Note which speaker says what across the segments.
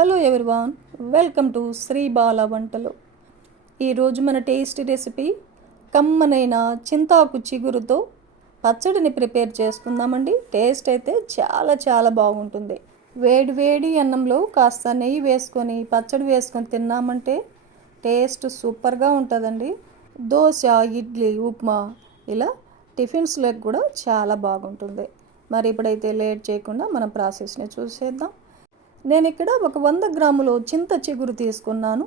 Speaker 1: Hello everyone welcome to Sri Bala Vantalu. ఈరోజు మన tasty recipe కమ్మనైన చింతాకు చిగురుతో పచ్చడిని ప్రిపేర్ చేసుకుందామండి. టేస్ట్ అయితే చాలా చాలా బాగుంటుంది. వేడి వేడి అన్నంలో కాస్త నెయ్యి వేసుకొని పచ్చడి వేసుకొని తిన్నామంటే టేస్ట్ సూపర్గా ఉంటుందండి. దోశ ఇడ్లీ ఉప్మా ఇలా టిఫిన్స్లోకి కూడా చాలా బాగుంటుంది. మరి ఇప్పుడైతే లేట్ చేయకుండా మనం ప్రాసెస్ని చూసేద్దాం. నేను ఇక్కడ ఒక వంద గ్రాములు చింత చిగురు తీసుకున్నాను.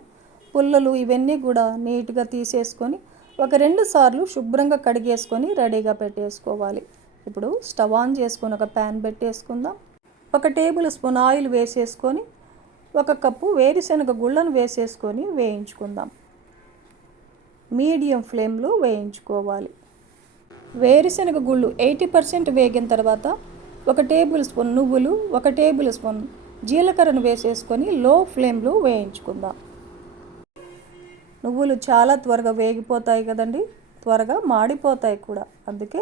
Speaker 1: పుల్లలు ఇవన్నీ కూడా నీట్గా తీసేసుకొని ఒక రెండు సార్లు శుభ్రంగా కడిగేసుకొని రెడీగా పెట్టేసుకోవాలి. ఇప్పుడు స్టవ్ ఆన్ చేసుకొని ఒక ప్యాన్ పెట్టేసుకుందాం. ఒక టేబుల్ స్పూన్ ఆయిల్ వేసేసుకొని ఒక కప్పు వేరుశనగ గుళ్ళను వేసేసుకొని వేయించుకుందాం. మీడియం ఫ్లేమ్లో వేయించుకోవాలి. వేరుశనగ గుళ్ళు ఎయిటీ పర్సెంట్ వేగిన తర్వాత ఒక టేబుల్ స్పూన్ నువ్వులు ఒక టేబుల్ స్పూన్ జీలకర్రను వేసేసుకొని లో ఫ్లేమ్లో వేయించుకుందాం. నువ్వులు చాలా త్వరగా వేగిపోతాయి కదండి. త్వరగా మాడిపోతాయి కూడా. అందుకే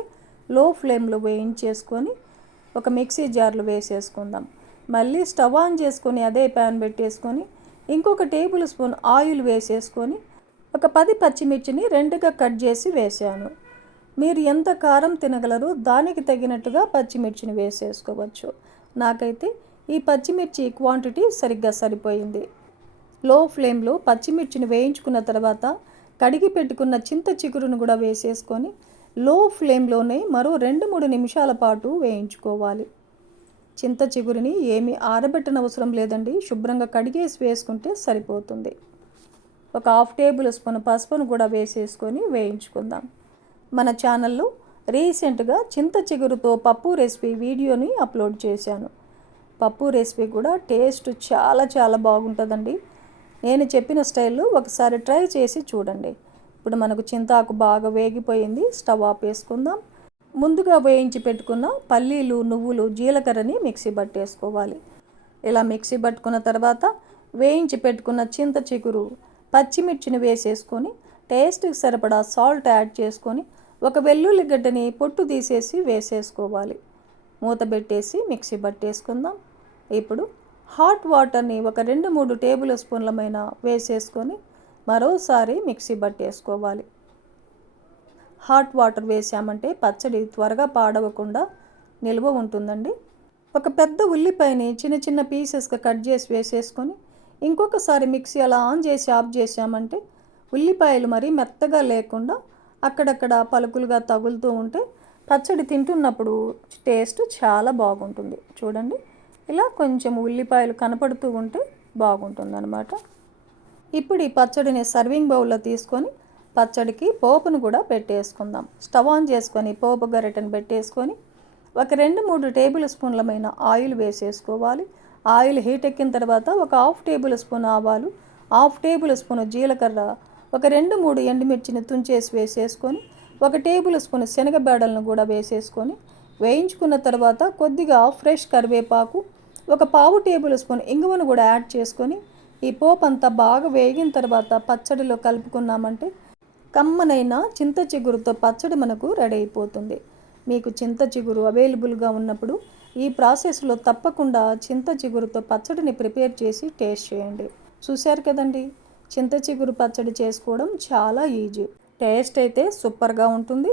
Speaker 1: లో ఫ్లేమ్లో వేయించేసుకొని ఒక మిక్సీ జార్లో వేసేసుకుందాం. మళ్ళీ స్టవ్ ఆన్ చేసుకొని అదే ప్యాన్ పెట్టేసుకొని ఇంకొక టేబుల్ స్పూన్ ఆయిల్ వేసేసుకొని ఒక పది పచ్చిమిర్చిని రెండుగా కట్ చేసి వేసాను. మీరు ఎంత కారం తినగలరో దానికి తగినట్టుగా పచ్చిమిర్చిని వేసేసుకోవచ్చు. నాకైతే ఈ పచ్చిమిర్చి క్వాంటిటీ సరిగ్గా సరిపోయింది. లో ఫ్లేమ్లో పచ్చిమిర్చిని వేయించుకున్న తర్వాత కడిగి పెట్టుకున్న చింత చిగురును కూడా వేసేసుకొని లో ఫ్లేమ్లోనే మరో రెండు మూడు నిమిషాల పాటు వేయించుకోవాలి. చింత చిగురిని ఏమి ఆరబెట్టనవసరం లేదండి. శుభ్రంగా కడిగేసి వేసుకుంటే సరిపోతుంది. ఒక హాఫ్ టేబుల్ స్పూన్ పసుపును కూడా వేసేసుకొని వేయించుకుందాం. మన ఛానల్లో రీసెంట్గా చింత చిగురుతో పప్పు రెసిపీ వీడియోని అప్లోడ్ చేశాను. పప్పు రెసిపీ కూడా టేస్ట్ చాలా చాలా బాగుంటుందండి. నేను చెప్పిన స్టైల్లో ఒకసారి ట్రై చేసి చూడండి. ఇప్పుడు మనకు చింతాకు బాగా వేగిపోయింది. స్టవ్ ఆఫ్ వేసుకుందాం ముందుగా వేయించి పెట్టుకున్న పల్లీలు నువ్వులు జీలకర్రని మిక్సీ పట్టేసుకోవాలి. ఇలా మిక్సీ పట్టుకున్న తర్వాత వేయించి పెట్టుకున్న చింత చిగురు పచ్చిమిర్చిని వేసేసుకొని టేస్ట్కి సరిపడా సాల్ట్ యాడ్ చేసుకొని ఒక వెల్లుల్లి గడ్డని పొట్టు తీసేసి వేసేసుకోవాలి. మూత పెట్టేసి మిక్సీ పట్టేసుకుందాం. ఇప్పుడు హాట్ వాటర్ని ఒక రెండు మూడు టేబుల్ స్పూన్లమైన వేసేసుకొని మరోసారి మిక్సీ పట్టేసుకోవాలి హాట్ వాటర్ వేసామంటే పచ్చడి త్వరగా పాడవకుండా నిల్వ ఉంటుందండి. ఒక పెద్ద ఉల్లిపాయని చిన్న చిన్న పీసెస్గా కట్ చేసి వేసేసుకొని ఇంకొకసారి మిక్సీ అలా ఆన్ చేసి ఆఫ్ చేసామంటే ఉల్లిపాయలు మరీ మెత్తగా లేకుండా అక్కడక్కడ పలుకులుగా తగులుతూ ఉంటే పచ్చడి తింటున్నప్పుడు టేస్ట్ చాలా బాగుంటుంది. చూడండి. ఇలా కొంచెం ఉల్లిపాయలు కనపడుతూ ఉంటే బాగుంటుంది అనమాట ఇప్పుడు ఈ పచ్చడిని సర్వింగ్ బౌల్లో తీసుకొని పచ్చడికి పోపును కూడా పెట్టేసుకుందాం. స్టవ్ ఆన్ చేసుకొని పోపు గరిటెను పెట్టేసుకొని ఒక రెండు మూడు టేబుల్ స్పూన్లమైన ఆయిల్ వేసేసుకోవాలి. ఆయిల్ హీట్ ఎక్కిన తర్వాత ఒక హాఫ్ టేబుల్ స్పూన్ ఆవాలు హాఫ్ టేబుల్ స్పూన్ జీలకర్ర ఒక రెండు మూడు ఎండుమిర్చిని తుంచేసి వేసేసుకొని ఒక టేబుల్ స్పూన్ శనగబేడలను కూడా వేసేసుకొని వేయించుకున్న తర్వాత కొద్దిగా ఫ్రెష్ కరివేపాకు ఒక పావు టేబుల్ స్పూన్ ఇంగువను కూడా యాడ్ చేసుకొని ఈ పోపు అంతా బాగా వేగిన తర్వాత పచ్చడిలో కలుపుకున్నామంటే కమ్మనైన చింత చిగురుతో పచ్చడి మనకు రెడీ అయిపోతుంది. మీకు చింత చిగురు అవైలబుల్గా ఉన్నప్పుడు ఈ ప్రాసెస్లో తప్పకుండా చింత చిగురుతో పచ్చడిని ప్రిపేర్ చేసి టేస్ట్ చేయండి. చూశారు కదండి? చింత చిగురు పచ్చడి చేసుకోవడం చాలా ఈజీ. టేస్ట్ అయితే సూపర్గా ఉంటుంది.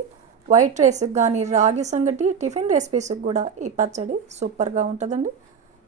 Speaker 1: వైట్ రైస్కి కానీ రాగి సంగటి టిఫిన్ రెసిపీస్కి కూడా ఈ పచ్చడి సూపర్గా ఉంటుందండి.